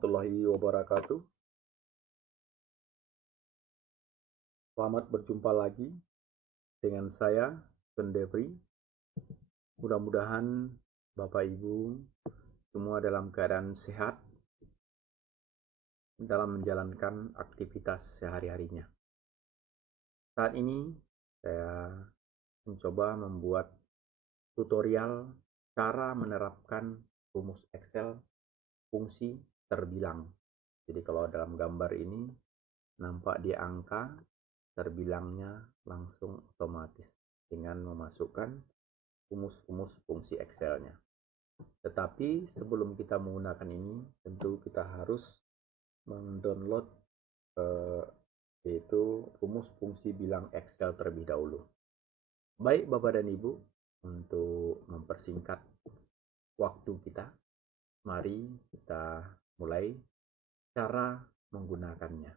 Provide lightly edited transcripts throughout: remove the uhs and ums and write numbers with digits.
warahmatullahi wabarakatuh. Selamat berjumpa lagi dengan saya, John Devri. Mudah-mudahan Bapak Ibu semua dalam keadaan sehat dalam menjalankan aktivitas sehari-harinya. Saat ini saya mencoba membuat tutorial cara menerapkan rumus Excel fungsi terbilang. Jadi kalau dalam gambar ini nampak di angka, terbilangnya langsung otomatis dengan memasukkan rumus-rumus fungsi Excel-nya. Tetapi sebelum kita menggunakan ini, tentu kita harus mendownload yaitu rumus fungsi bilang Excel terlebih dahulu. Baik Bapak dan Ibu, untuk mempersingkat waktu kita, mari kita mulai cara menggunakannya.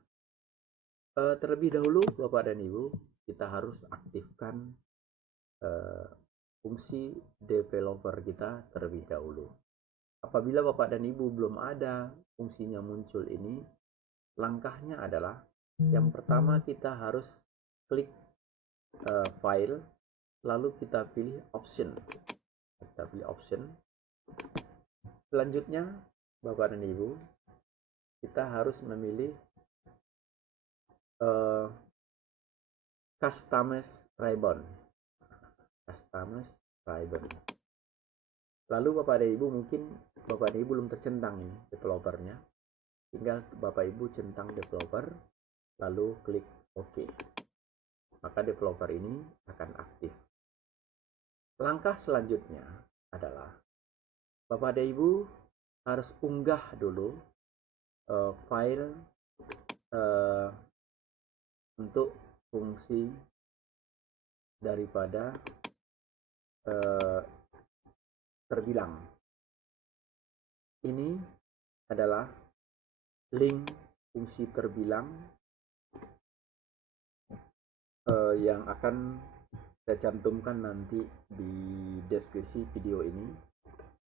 Terlebih dahulu Bapak dan Ibu, kita harus aktifkan fungsi developer kita terlebih dahulu. Apabila Bapak dan Ibu belum ada fungsinya muncul ini, langkahnya adalah yang pertama kita harus klik file, lalu kita pilih option. Kita pilih option. Selanjutnya Bapak dan Ibu, kita harus memilih customize ribbon. Lalu Bapak dan Ibu, mungkin Bapak dan Ibu belum tercentang ini developernya, tinggal Bapak Ibu centang developer lalu klik OK, maka developer ini akan aktif. Langkah selanjutnya adalah Bapak dan Ibu harus unggah dulu file untuk fungsi daripada terbilang. Ini adalah link fungsi terbilang yang akan saya cantumkan nanti di deskripsi video ini.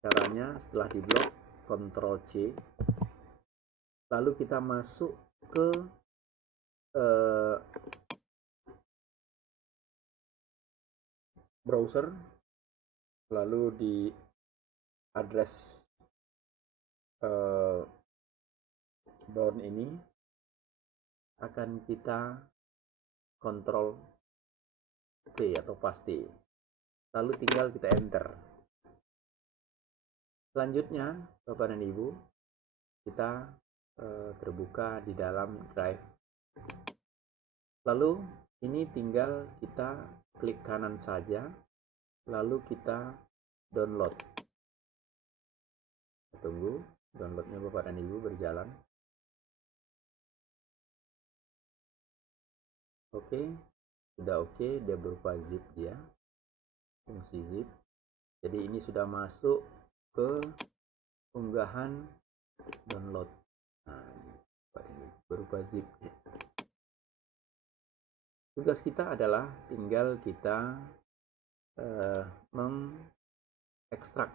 Caranya setelah diblok, Ctrl C, lalu kita masuk ke browser, lalu di address brown ini akan kita Ctrl V atau paste, lalu tinggal kita enter. Selanjutnya Bapak dan Ibu, kita terbuka di dalam drive, lalu ini tinggal kita klik kanan saja, lalu kita download. Tunggu downloadnya Bapak dan Ibu berjalan. Oke, sudah oke, dia berupa zip, dia fungsi zip. Jadi ini sudah masuk ke unggahan download. Nah, ini berupa zip. Tugas kita adalah tinggal kita mengekstrak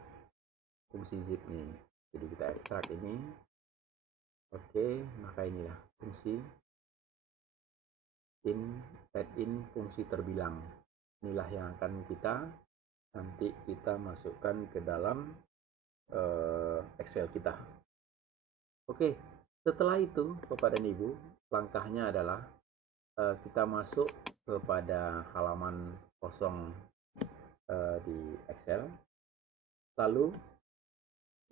fungsi zip ini. Jadi kita ekstrak ini. Oke, maka inilah fungsi add in fungsi terbilang. Inilah yang akan nanti kita masukkan ke dalam Excel kita. Oke, setelah itu Bapak dan Ibu, langkahnya adalah kita masuk kepada halaman kosong di Excel, lalu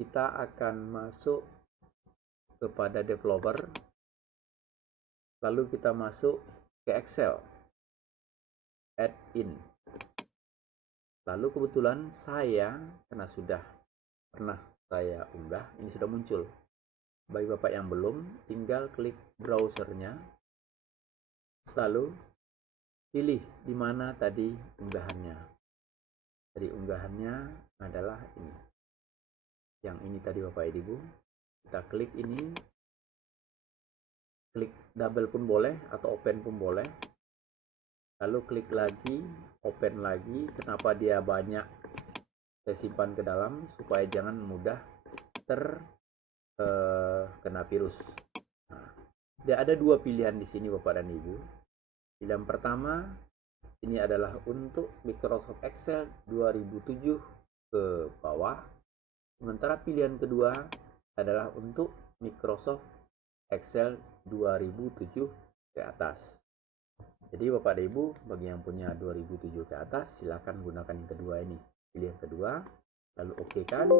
kita akan masuk kepada developer, lalu kita masuk ke Excel, add in. Lalu kebetulan saya, karena sudah pernah saya unggah, ini sudah muncul. Bagi Bapak yang belum, tinggal klik browsernya, lalu pilih di mana tadi unggahannya. Jadi unggahannya adalah ini. Yang ini tadi Bapak Ibu. Kita klik ini, klik double pun boleh atau open pun boleh. Lalu klik lagi, open lagi. Kenapa dia banyak? Saya simpan ke dalam supaya jangan mudah kena virus. Nah, ada dua pilihan di sini Bapak dan Ibu. Pilihan pertama ini adalah untuk Microsoft Excel 2007 ke bawah. Sementara pilihan kedua adalah untuk Microsoft Excel 2007 ke atas. Jadi Bapak dan Ibu, bagi yang punya 2007 ke atas, silakan gunakan yang kedua ini. Pilih yang kedua, lalu oke kan.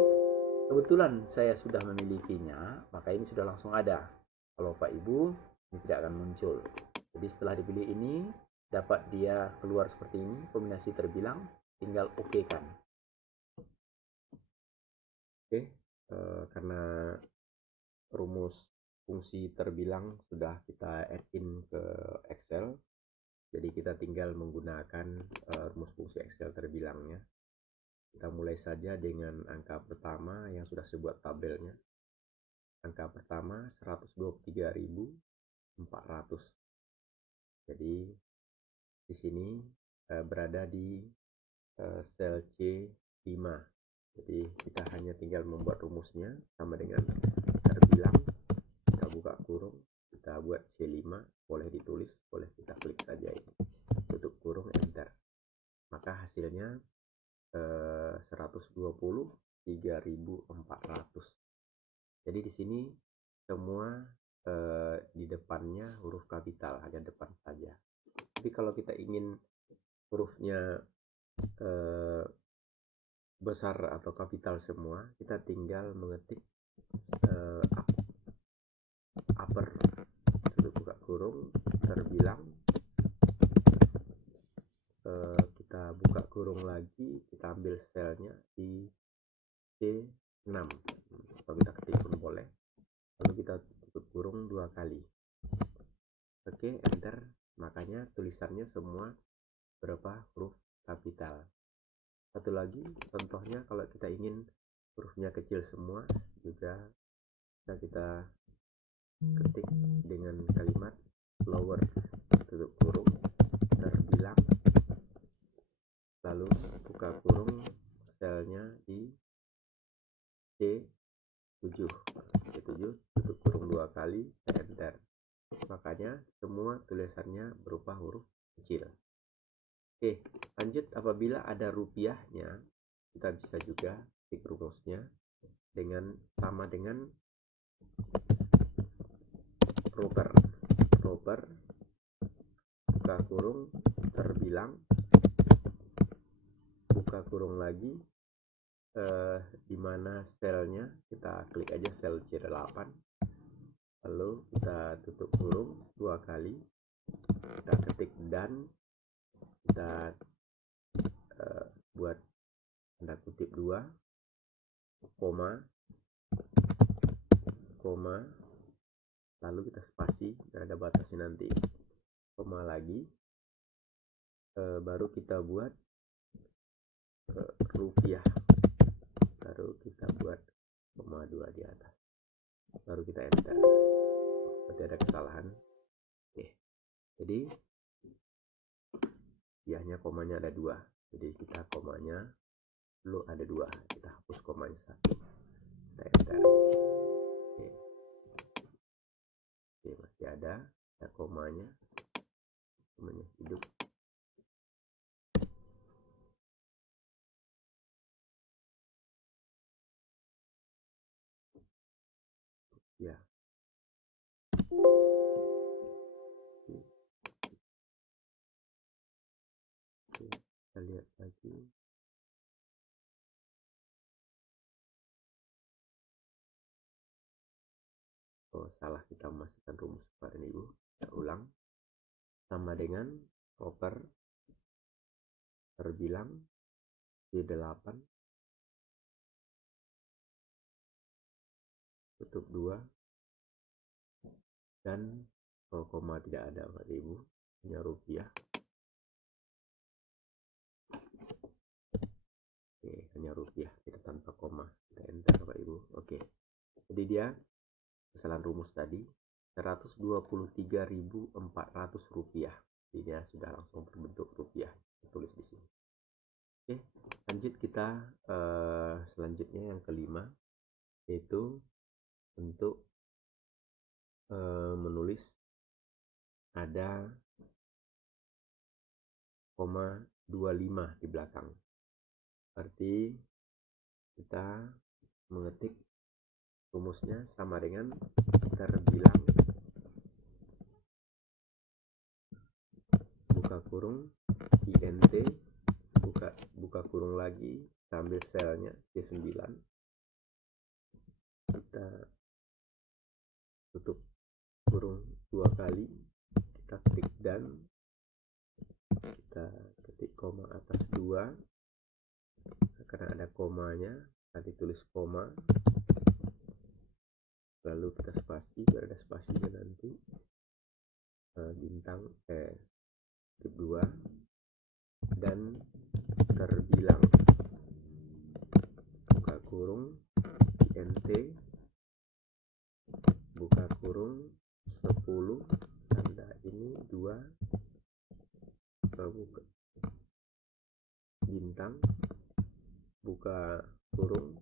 Kebetulan saya sudah memilikinya, maka ini sudah langsung ada. Kalau Bapak Ibu, ini tidak akan muncul. Jadi setelah dipilih ini, dapat dia keluar seperti ini, kombinasi terbilang, tinggal oke kan. Oke, karena rumus fungsi terbilang sudah kita add in ke Excel, jadi kita tinggal menggunakan rumus fungsi Excel terbilangnya. Kita mulai saja dengan angka pertama yang sudah saya buat tabelnya. Angka pertama 123.400. Jadi di sini berada di sel C5. Jadi kita hanya tinggal membuat rumusnya sama dengan terbilang. Kita buka kurung, kita buat C5, boleh ditulis, boleh kita klik saja ini. Tutup kurung, enter. Maka hasilnya 123.400. Jadi di sini semua di depannya huruf kapital, hanya depan saja. Tapi kalau kita ingin hurufnya besar atau kapital semua, kita tinggal mengetik upper, tutup buka kurung, terbilang, kita buka kurung lagi, kita ambil selnya di C6 atau kita ketik pun boleh, lalu kita tutup kurung 2 kali. Oke, enter. Makanya tulisannya semua berapa huruf kapital. Satu lagi contohnya, kalau kita ingin hurufnya kecil semua juga bisa kita ketik dengan kalimat lower, tutup kurung, terbilang, lalu buka kurung, selnya di C7, tutup kurung 2 kali, enter. Makanya semua tulisannya berupa huruf kecil. Oke, lanjut. Apabila ada rupiahnya, kita bisa juga ketik rumusnya dengan sama dengan proper, buka kurung, terbilang, buka kurung lagi, di mana selnya kita klik aja sel C8, lalu kita tutup kurung 2 kali, kita ketik dan, kita buat tanda kutip 2, koma, lalu kita spasi, ada batasnya nanti, koma lagi, baru kita buat rupiah, baru kita buat koma 2 di atas, baru kita enter. Berarti ada kesalahan. Oke, jadi rupiahnya komanya ada 2, jadi kita komanya dulu ada 2, kita hapus komanya 1, kita enter. Oke, masih ada komanya hidup. Ya. Oke, kita lihat lagi. Oh, salah, kita masukkan rumus Bapak dan Ibu. Kita ulang. Sama dengan proper, terbilang, C8, tutup 2, dan koma tidak ada Bapak Ibu, hanya rupiah. Oke, hanya rupiah, tidak tanpa koma. Kita enter Bapak Ibu. Oke, jadi dia kesalahan rumus tadi 123.400 rupiah. Jadi dia sudah langsung berbentuk rupiah, tulis di sini. Oke, lanjut kita selanjutnya yang kelima, yaitu untuk menulis ada 0,25 di belakang. Berarti kita mengetik rumusnya sama dengan terbilang buka kurung int buka kurung lagi, kita ambil selnya C9, kita tutup kurung 2 kali, kita klik dan kita ketik koma atas 2 karena ada komanya, tadi tulis koma, lalu kita spasi biar ada spasinya nanti, bintang tip 2 dan terbilang buka kurung int buka kurung 10 tanda ini 2 buka bintang buka kurung,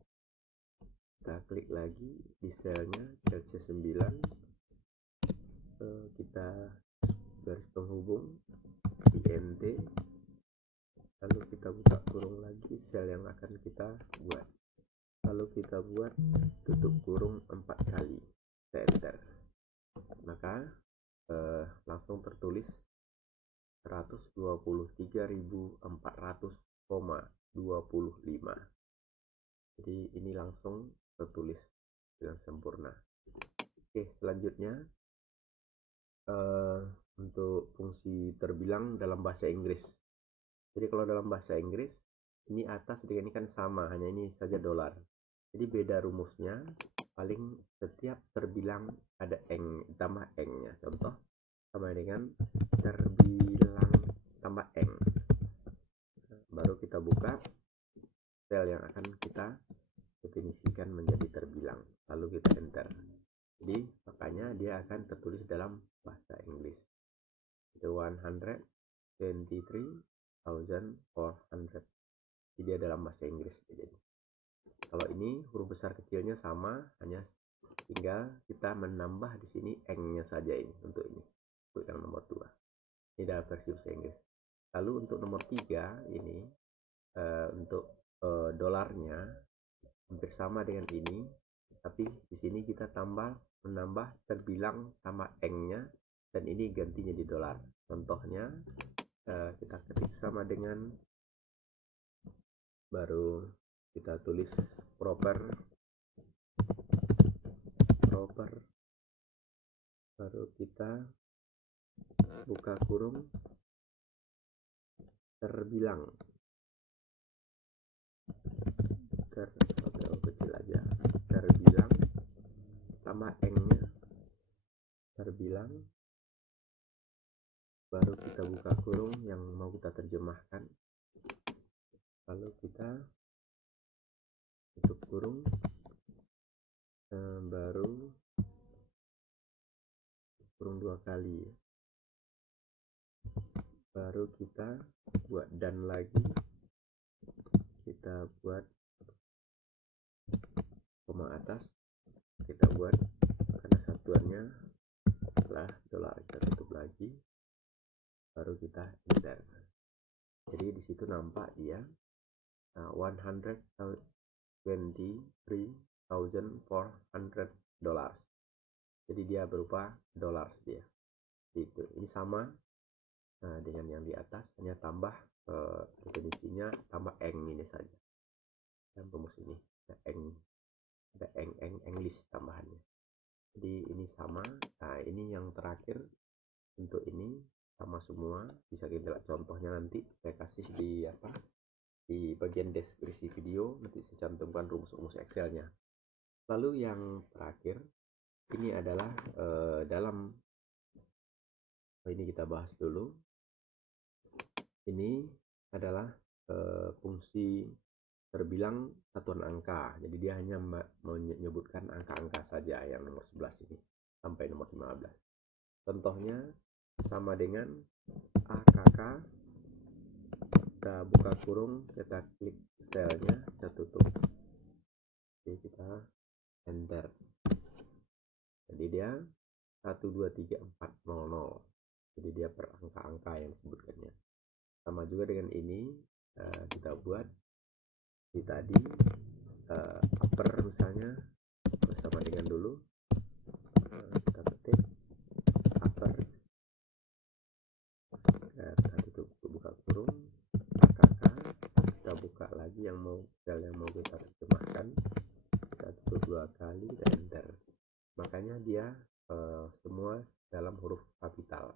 kita klik lagi di selnya sel C9, kita garis penghubung int, lalu kita buka kurung lagi sel yang akan kita buat, lalu kita buat tutup kurung 4 kali, kita enter, maka langsung tertulis 123.400,25. Jadi ini langsung tertulis dengan sempurna. Oke, selanjutnya untuk fungsi terbilang dalam bahasa Inggris. Jadi kalau dalam bahasa Inggris ini atas dengan ini kan sama, hanya ini saja dolar. Jadi beda rumusnya, paling setiap terbilang ada eng tambah eng-nya. Contoh sama dengan terbilang tambah eng. Baru kita buka sel yang akan kita definisikan menjadi terbilang, lalu kita enter. Jadi makanya dia akan tertulis dalam bahasa Inggris. Itu 123,400. Jadi dia dalam bahasa Inggris. Jadi kalau ini huruf besar kecilnya sama, hanya tinggal kita menambah di sini eng-nya saja ini untuk ini. Untuk yang nomor 2. Ini adalah versi bahasa Inggris. Lalu untuk nomor 3 ini untuk dolarnya hampir sama dengan ini, tapi di sini kita menambah terbilang sama eng-nya, dan ini gantinya di dolar. Contohnya kita ketik sama dengan, baru kita tulis proper, baru kita buka kurung terbilang kecil aja, terbilang tambah eng-nya, terbilang, baru kita buka kurung yang mau kita terjemahkan, lalu kita tutup kurung, baru kurung 2 kali, baru kita buat dan lagi, kita buat koma atas, kita buat karena satuannya adalah dolar, kita tutup lagi, baru kita enter. Jadi di situ nampak dia 123,400 dollars. Jadi dia berupa dolar dia. Itu. Ini sama dengan yang di atas, hanya tambah definisinya tambah eng ini saja. Dan rumus ini ada English tambahannya. Jadi ini sama. Nah, ini yang terakhir untuk ini sama semua. Bisa kita lihat contohnya nanti saya kasih di bagian deskripsi video, nanti saya cantumkan rumus-rumus Excelnya. Lalu yang terakhir ini adalah ini kita bahas dulu. Ini adalah fungsi terbilang satuan angka. Jadi dia hanya menyebutkan angka-angka saja yang nomor 11 ini sampai nomor 15. Contohnya sama dengan AKK, kita buka kurung, kita klik selnya, kita tutup. Jadi kita enter. Jadi dia 1234000. Jadi dia per angka-angka yang disebutkannya. Sama juga dengan ini, kita buat di tadi upper misalnya bersama dengan dulu, kita ketik upper, kita tutup buka kurung, AKK, kita buka lagi yang mau kita terjemahkan, kita tutup 2 kali, kita enter. Makanya dia semua dalam huruf kapital.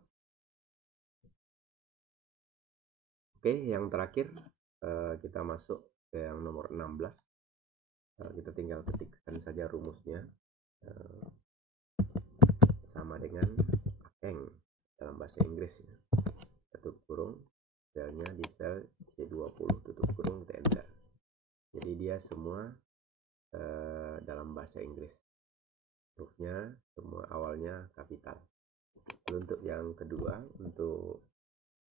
Oke, yang terakhir kita masuk ke yang nomor 16. Kita tinggal ketikkan saja rumusnya, sama dengan eng dalam bahasa Inggris ya. Tutup kurung, selnya di sel C20, tutup kurung, kita enter. Jadi dia semua dalam bahasa Inggris, hurufnya semua awalnya kapital. Lalu untuk yang kedua, untuk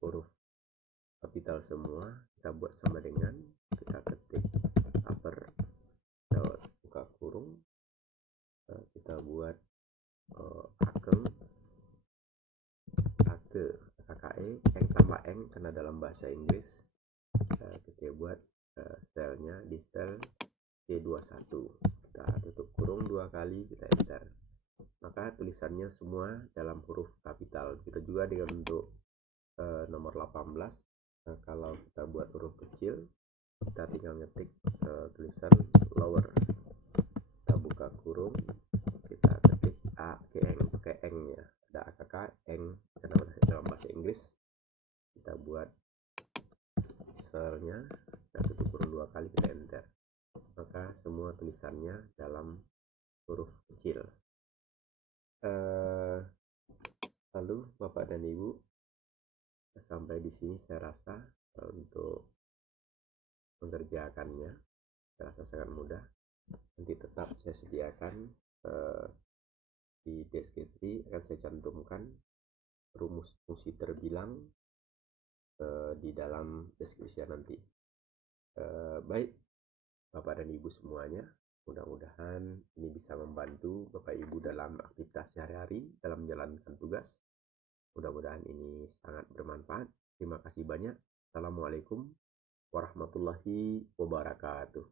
huruf kapital semua, kita buat sama dengan kita ketik upper, buka kurung, kita buat akeng, KKE, eng tambah eng karena dalam bahasa Inggris. Kita buat selnya di sel C21, kita tutup kurung 2 kali, kita enter. Maka tulisannya semua dalam huruf kapital. Kita juga dengan untuk nomor 18. Kalau kita buat huruf kecil, kita tinggal ngetik tulisan lower, kita buka kurung, kita ketik A ke eng, pakai eng ya, ada AKK eng karena dalam bahasa Inggris. Kita buat selnya, kita tutup kurung 2 kali, kita enter. Maka semua tulisannya dalam huruf kecil. Lalu Bapak dan Ibu, sampai di sini saya rasa untuk mengerjakannya saya rasa sangat mudah. Nanti tetap saya sediakan di deskripsi, akan saya cantumkan rumus fungsi terbilang di dalam deskripsi nanti. Baik Bapak dan Ibu semuanya, mudah-mudahan ini bisa membantu Bapak Ibu dalam aktivitas sehari-hari dalam menjalankan tugas. Mudah-mudahan ini sangat bermanfaat. Terima kasih banyak. Assalamualaikum warahmatullahi wabarakatuh.